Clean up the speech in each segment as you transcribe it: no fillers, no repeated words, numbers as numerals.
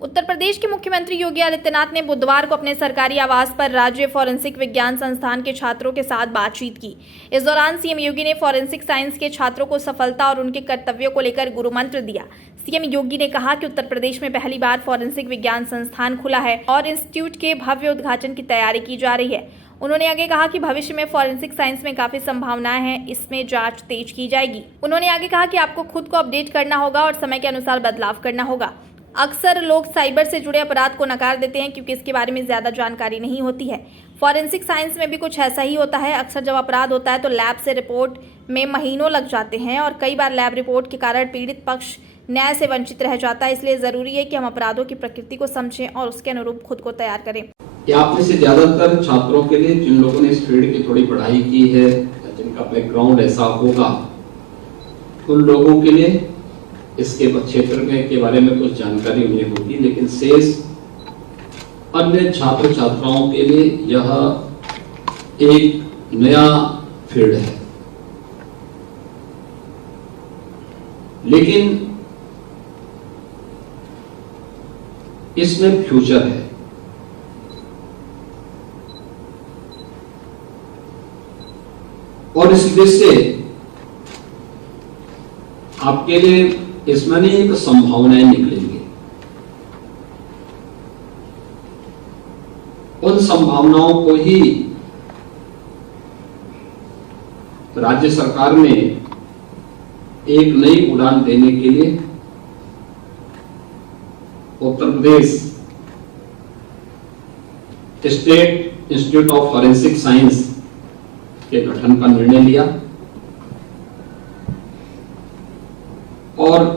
उत्तर प्रदेश के मुख्यमंत्री योगी आदित्यनाथ ने बुधवार को अपने सरकारी आवास पर राज्य फॉरेंसिक विज्ञान संस्थान के छात्रों के साथ बातचीत की। इस दौरान सीएम योगी ने फॉरेंसिक साइंस के छात्रों को सफलता और उनके कर्तव्यों को लेकर गुरु मंत्र दिया। सीएम योगी ने कहा कि उत्तर प्रदेश में पहली बार फॉरेंसिक विज्ञान संस्थान खुला है और इंस्टीट्यूट के भव्य उद्घाटन की तैयारी की जा रही है। उन्होंने आगे कहा कि भविष्य में फॉरेंसिक साइंस में काफी संभावनाएं हैं, इसमें जांच तेज की जाएगी। उन्होंने आगे कहा कि आपको खुद को अपडेट करना होगा और समय के अनुसार बदलाव करना होगा। अक्सर लोग साइबर से जुड़े अपराध को नकार देते हैं क्योंकि इसके बारे में ज्यादा जानकारी नहीं होती है। फॉरेंसिक साइंस में भी कुछ ऐसा ही होता है। अक्सर जब अपराध होता है तो लैब से रिपोर्ट में महीनों लग जाते हैं और कई बार लैब रिपोर्ट के कारण पीड़ित पक्ष न्याय से वंचित रह जाता है। इसलिए जरूरी है कि हम अपराधों की प्रकृति को समझें और उसके अनुरूप खुद को तैयार करें। आप में से ज्यादातर छात्रों के लिए, जिन लोगों ने इस फील्ड की थोड़ी पढ़ाई की है, जिनका बैकग्राउंड ऐसा होगा, उन लोगों के लिए इसके क्षेत्र में के बारे में कुछ जानकारी उन्हें होगी, लेकिन शेष अन्य छात्र छात्राओं के लिए यह एक नया फील्ड है। लेकिन इसमें फ्यूचर है। और इस वजह से आपके लिए इसमें एक संभावनाएं निकलेंगी। उन संभावनाओं को ही राज्य सरकार ने एक नई उड़ान देने के लिए Uttar Pradesh state institute of forensic science के गठन का निर्णय लिया और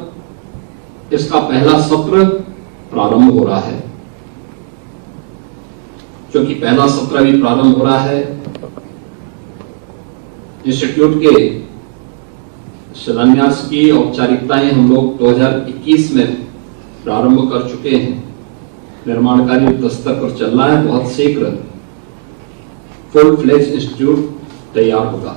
इसका पहला सत्र प्रारंभ हो रहा है। क्योंकि पहला सत्र अभी प्रारंभ हो रहा है, इंस्टीट्यूट के शिलान्यास की औपचारिकताएं हम लोग 2021 में प्रारंभ कर चुके हैं। निर्माण कार्य युद्ध स्तर पर चल रहा है। बहुत शीघ्र फुल फ्लेज इंस्टीट्यूट तैयार होगा।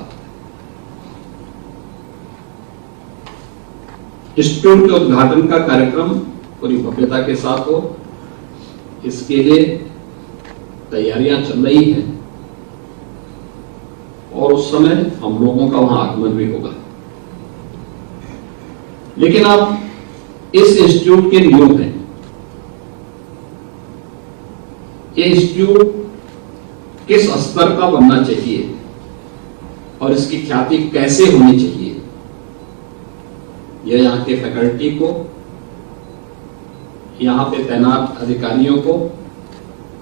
इंस्टीट्यूट के उद्घाटन का कार्यक्रम पूरी भव्यता के साथ हो, इसके लिए तैयारियां चल रही हैं और उस समय हम लोगों का वहां आगमन भी होगा। लेकिन अब इस इंस्टीट्यूट के नियम हैं। ये इंस्टीट्यूट किस स्तर का बनना चाहिए और इसकी ख्याति कैसे होनी चाहिए, यह यहाँ के फैकल्टी को, यहाँ पे तैनात अधिकारियों को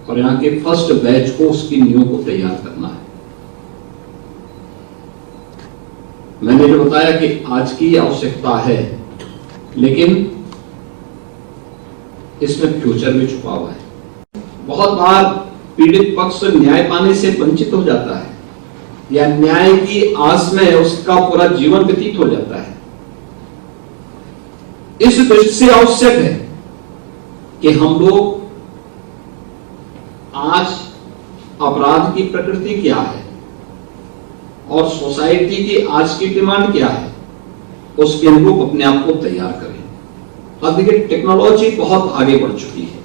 और यहाँ के फर्स्ट बैच को उसकी नींव को तैयार करना है। मैंने जो बताया कि आज की आवश्यकता है, लेकिन इसमें फ्यूचर भी छुपा हुआ है। बहुत बार पीड़ित पक्ष न्याय पाने से वंचित हो जाता है या न्याय की आस में उसका पूरा जीवन व्यतीत हो जाता है। इस दृष्टि से आवश्यक है कि हम लोग आज अपराध की प्रकृति क्या है और सोसाइटी की आज की डिमांड क्या है, उसके अनुरूप अपने आप को तैयार करें। अब देखिए, टेक्नोलॉजी बहुत आगे बढ़ चुकी है।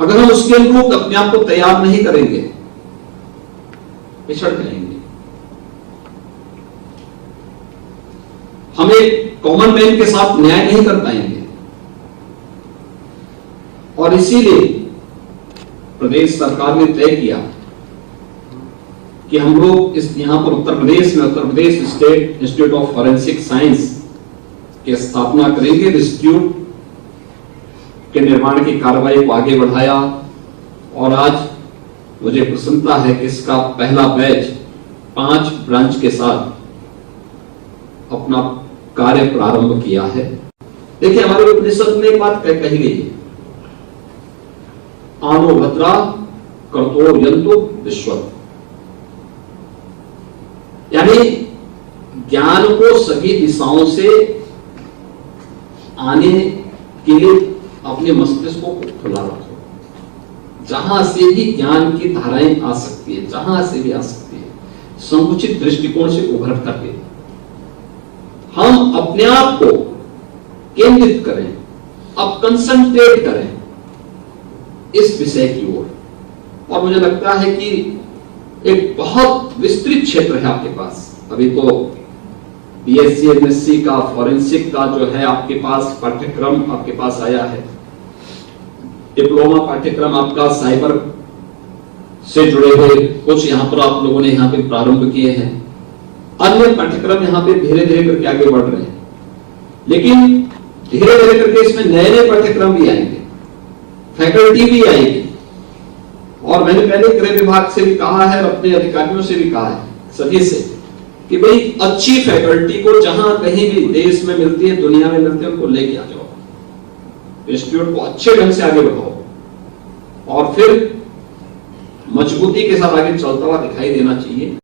अगर हम उसके अनुरूप अपने आप को तैयार नहीं करेंगे, पिछड़ जाएंगे। हम एक कॉमन मैन के साथ न्याय नहीं कर पाएंगे और इसीलिए प्रदेश सरकार ने तय किया कि हम लोग इस यहां पर उत्तर प्रदेश में Uttar Pradesh state institute of forensic science की स्थापना करेंगे। इंस्टीट्यूट के निर्माण की कार्रवाई को आगे बढ़ाया और आज मुझे प्रसन्नता है कि इसका पहला बैच 5 ब्रांच के साथ अपना कार्य प्रारंभ किया है। देखिए, हमारे उपनिषद में एक बात कही गई है, आनो भद्रा कर्तो यंतु विश्वत, यानी ज्ञान को सभी दिशाओं से आने के लिए अपने मस्तिष्क को खुला रखो। जहां से भी ज्ञान की धाराएं आ सकती है, जहां से भी आ सकती है, समुचित दृष्टिकोण से उभर करके हम अपने आप को केंद्रित करें अब कंसंट्रेट करें इस विषय की ओर। और मुझे लगता है कि एक बहुत विस्तृत क्षेत्र है आपके पास। अभी तो बीएससी एमएससी का फॉरेंसिक का जो है आपके पास पाठ्यक्रम आपके पास आया है, डिप्लोमा पाठ्यक्रम आपका साइबर से जुड़े हुए कुछ यहां पर आप लोगों ने यहां पे प्रारंभ किए हैं, अन्य पाठ्यक्रम यहां पे धीरे धीरे करके आगे बढ़ रहे हैं, लेकिन धीरे धीरे करके इसमें नए नए पाठ्यक्रम भी आएंगे, फैकल्टी भी आएगी। और मैंने पहले गृह विभाग से भी कहा है और अपने अधिकारियों से भी कहा है सभी से कि भाई अच्छी फैकल्टी को जहां कहीं भी देश में मिलती है, दुनिया में मिलती है, उनको लेके आ जाओ, इंस्टीट्यूट को अच्छे ढंग से आगे बढ़ाओ और फिर मजबूती के साथ आगे चलता हुआ दिखाई देना चाहिए।